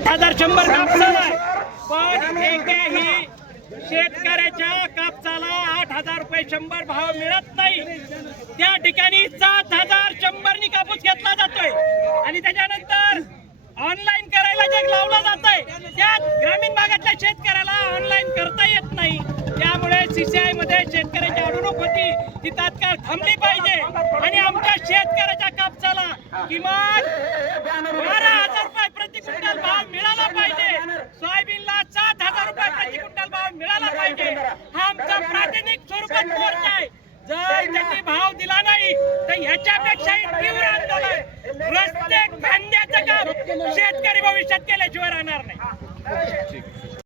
8100 कापसाला आहे, पण एकाही शेतकऱ्याच्या कापसाला 8000 रुपये 100 भाव मिळत नाही। त्या ठिकाणी 7100 नी कापूस घेतला जातोय आणि त्याच्यानंतर ऑनलाईन करायला जे लावलं जातंय त्यात ग्रामीण भागातल्या शेतकऱ्याला ऑनलाईन करता येत नाही। त्यामुळे सीसीआय मध्ये शेतकऱ्याची अडवणूक होती ती तात्काळ थांबली पाहिजे आणि आमच्या शेतकऱ्याच्या कापसाला किमान 12000 रुपये प्रति क्विंटल भाव मिळाला पाहिजे। सोयाबीनला 7000 रुपये प्रति क्विंटल भाव मिळाला पाहिजे। हा आमचा प्रातिनिधिक स्वरूपात मोर्चा आहे। जर त्यांनी भाव दिला नाही तर ह्याच्यापेक्षाही तीव्र आंदोलन रस्ते बांधण्याचं काम शेतकरी भविष्यात केल्याशिवाय राहणार नाही।